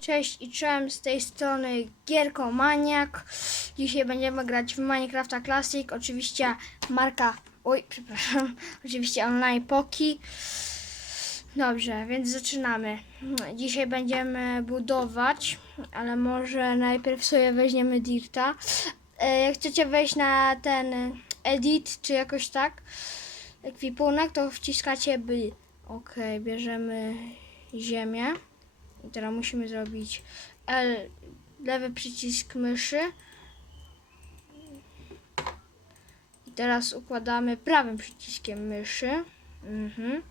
Cześć i czołem z tej strony Gierko Maniak. Dzisiaj będziemy grać w Minecrafta Classic. Oczywiście marka. Oj, przepraszam. Oczywiście online Poki. Dobrze, więc zaczynamy. Dzisiaj będziemy budować, ale może najpierw sobie weźmiemy Dirta. E, Jak chcecie wejść na ten edit, czy jakoś tak, ekwipunek, to wciskacie by. Ok, bierzemy ziemię. I teraz musimy zrobić L, lewy przycisk myszy. I teraz układamy prawym przyciskiem myszy. Mhm.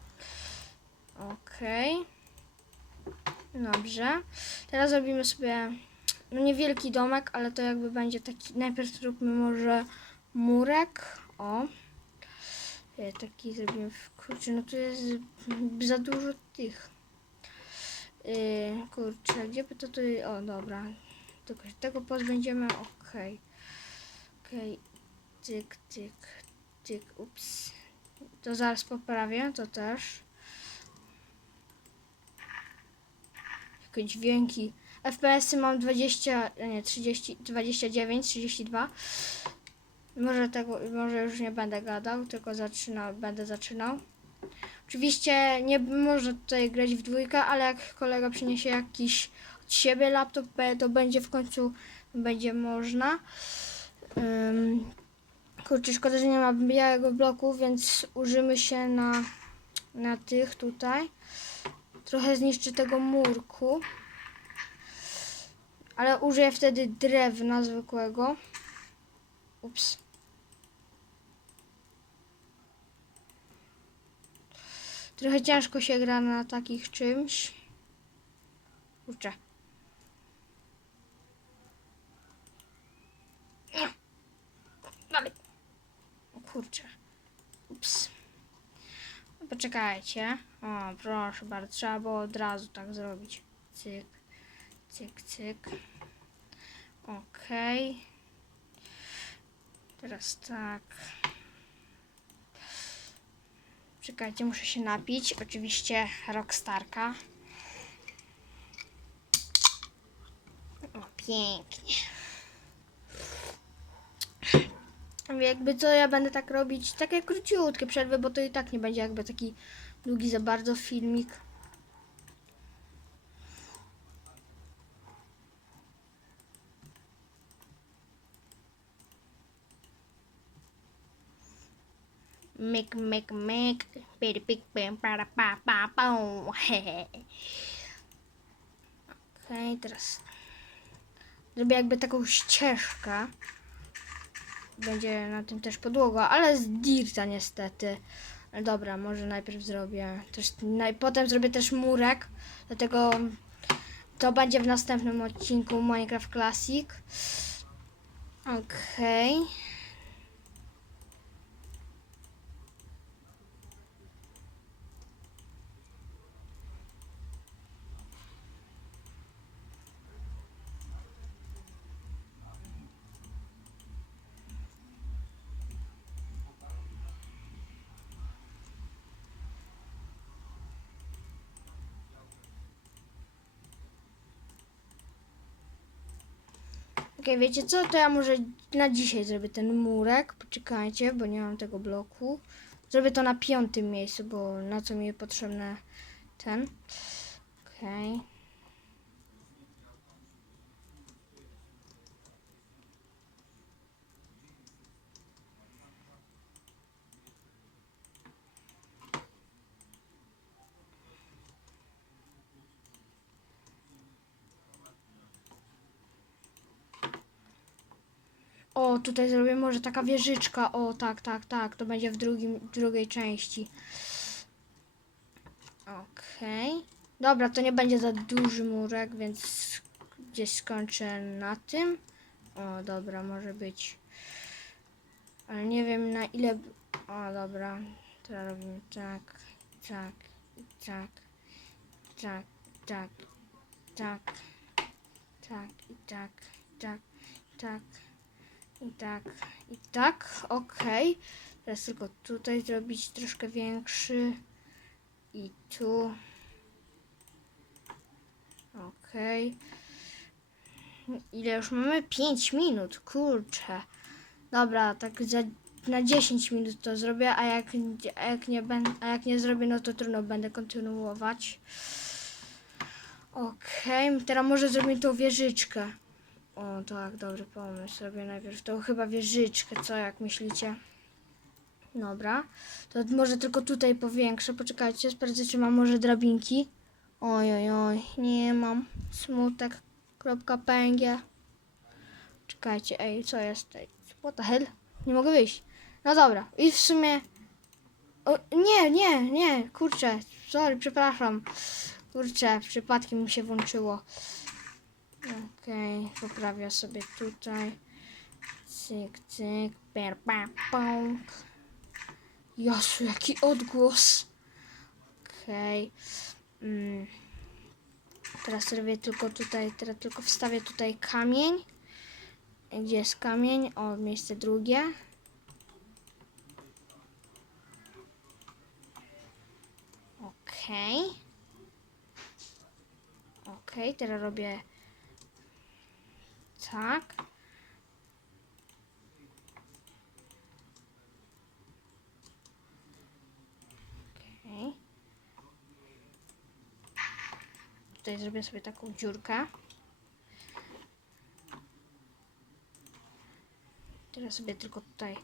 Ok. Dobrze. Teraz zrobimy sobie no niewielki domek, ale to jakby będzie taki. Najpierw zróbmy może murek. O. Taki zrobimy. Kurczę, no tu jest za dużo tych. Yy, kurczę, gdzie by to tu... O, dobra. Tylko się tego pozbędziemy. Okej. Okej. Tyk, tyk, tyk. Ups. To zaraz poprawię, to też. Jakie dźwięki. FPS-y mam 20, nie, 30, 29, 32. Może tego, może już nie będę gadał, tylko zaczynał, będę zaczynał. Oczywiście nie można tutaj grać w dwójkę, ale jak kolega przyniesie jakiś od siebie laptop, to będzie w końcu będzie można. Um, kurczę, szkoda, że nie ma białego bloku, więc użymy się na, na tych tutaj. Trochę zniszczy tego murku. Ale użyję wtedy drewna zwykłego. Ups. Trochę ciężko się gra na takich czymś. Kurczę. Dalej. O kurczę. Ups. No, Poczekajcie. O, proszę bardzo. Trzeba było od razu tak zrobić. Cyk. Cyk, cyk. Okej. Teraz tak. Czekajcie, muszę się napić. Oczywiście Rockstarka. O, pięknie. Jakby co, ja będę tak robić takie króciutkie przerwy, bo to i tak nie będzie jakby taki długi za bardzo filmik. Myk, myk, myk. Piri, pik, pim, para, pa, pa. Hehe. Okej, teraz zrobię jakby taką ścieżkę. Będzie na tym też podłoga, ale z dirta niestety. Dobra, może najpierw zrobię też, naj, potem zrobię też murek, dlatego to będzie w następnym odcinku Minecraft Classic. Okej. Okej, wiecie co? To ja może na dzisiaj zrobię ten murek. Poczekajcie, bo nie mam tego bloku. Zrobię to na piątym miejscu, bo na co mi potrzebne ten. Okej. Tutaj zrobię może taka wieżyczka. O, tak, tak, tak. To będzie w drugim, drugiej części. Okej. Dobra, to nie będzie za duży murek, więc gdzieś skończę na tym. O, dobra, może być. Ale nie wiem na ile... O, dobra. Teraz robimy tak, tak, tak, tak, tak, tak, tak, tak, tak, tak. I tak, i tak, okej. Teraz tylko tutaj zrobić troszkę większy. I tu. Okej. Ile już mamy? 5 minut, kurczę. Dobra, tak za, na 10 minut to zrobię, a jak, a, jak nie ben, a jak nie zrobię, no to trudno będę kontynuować. Okej, teraz może zrobimy tą wieżyczkę. O, tak, dobry pomysł. Zrobię najpierw tą chyba wieżyczkę, co jak myślicie? Dobra, to może tylko tutaj powiększę. Poczekajcie, sprawdzę, czy mam może drabinki. Oj, oj, oj, nie mam. Smutek. Kropka pęgie. Czekajcie, ej, co jest? What the hell? Nie mogę wyjść. No dobra, i w sumie... O, nie, nie, nie, kurczę, sorry, przepraszam. Kurczę, przypadkiem mi się włączyło. Okej, poprawię sobie tutaj. Cyk, cyk, per, pa, pąk. Jasu, jaki odgłos. Okej. Mm. Teraz robię tylko tutaj, teraz tylko wstawię tutaj kamień. Gdzie jest kamień? O, miejsce drugie. Okej. Okej, teraz robię tak. Okej. Tutaj zrobię sobie taką dziurkę. Teraz sobie tylko tutaj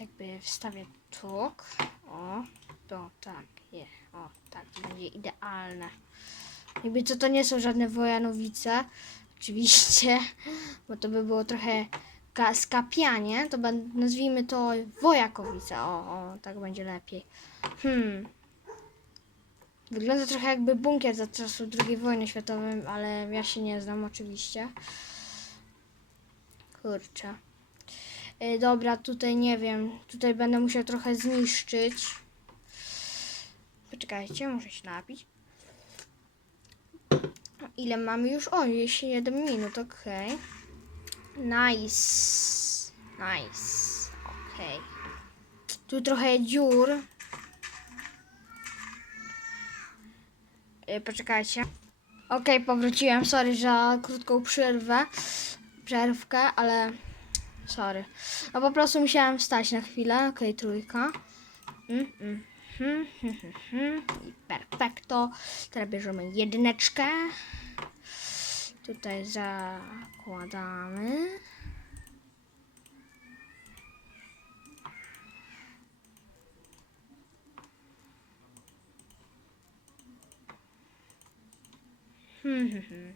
jakby wstawię tuk. O, to tak, je. O, tak, to będzie idealne. Jakby co to nie są żadne wojanowice, oczywiście, bo to by było trochę ka- skapianie, to nazwijmy to wojakowica. O, o, tak będzie lepiej. Hmm. Wygląda trochę jakby bunkier za czasów II wojny światowej, ale ja się nie znam oczywiście. Kurczę. Y, dobra, tutaj nie wiem. Tutaj będę musiał trochę zniszczyć. Poczekajcie, muszę się napić. Ile mamy już? O, jest 7 minut, okej. Nice. Nice. Okej. Tu trochę dziur. Y, Poczekajcie. Okej, powróciłem. Sorry za krótką przerwę. Przerwkę, ale sorry. No po prostu musiałem wstać na chwilę. Okej, trójka. Mm, mm, hmm, hmm, hmm, perfekto. Teraz bierzemy jedyneczkę. Tutaj zakładamy. Hmm, hmm, hmm.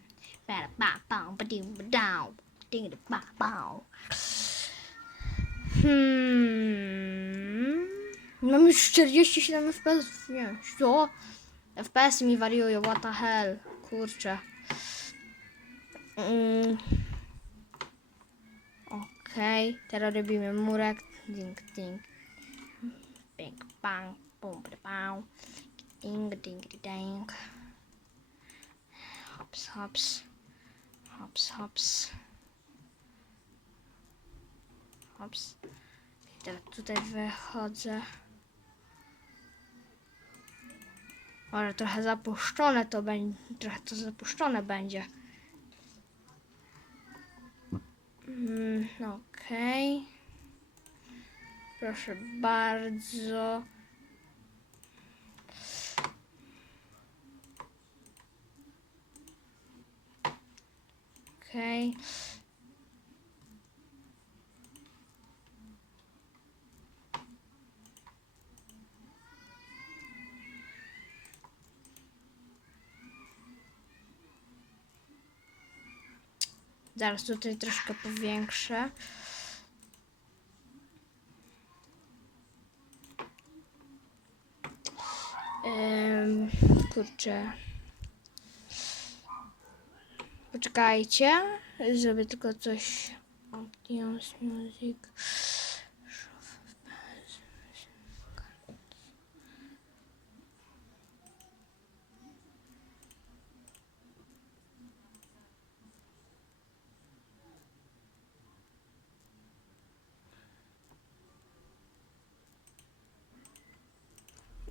Ba- ba- ba-ding, ba-dow. Ding, ba- bow. Hmm. Mam już 47 FPS. Nie, co? FPS mi wariuje, what the hell. Kurczę. Mm. Okej, teraz robimy murek. Ding, ding. Bing, bang, bum, ba, bang. Ding, ding, ding. Hops, hops. Hops, hops. Hops. I teraz tutaj wychodzę. Może trochę zapuszczone to będzie. Trochę to zapuszczone będzie. Mm, Okej. Proszę bardzo. Okej. Zaraz tutaj troszkę powiększę. Ym, kurczę. Poczekajcie. Zrobię tylko coś. Audience music.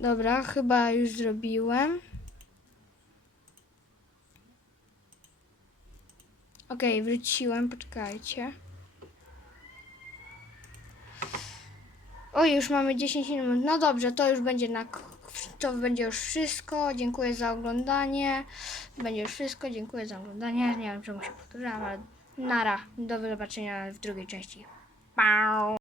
Dobra, chyba już zrobiłem. Okej, wróciłem, poczekajcie. Oj, już mamy 10 minut. No dobrze, to już będzie na to będzie już wszystko. Dziękuję za oglądanie. Będzie już wszystko. Dziękuję za oglądanie. Nie wiem, czemu się powtórzyłam, ale nara. Do zobaczenia w drugiej części. Pau.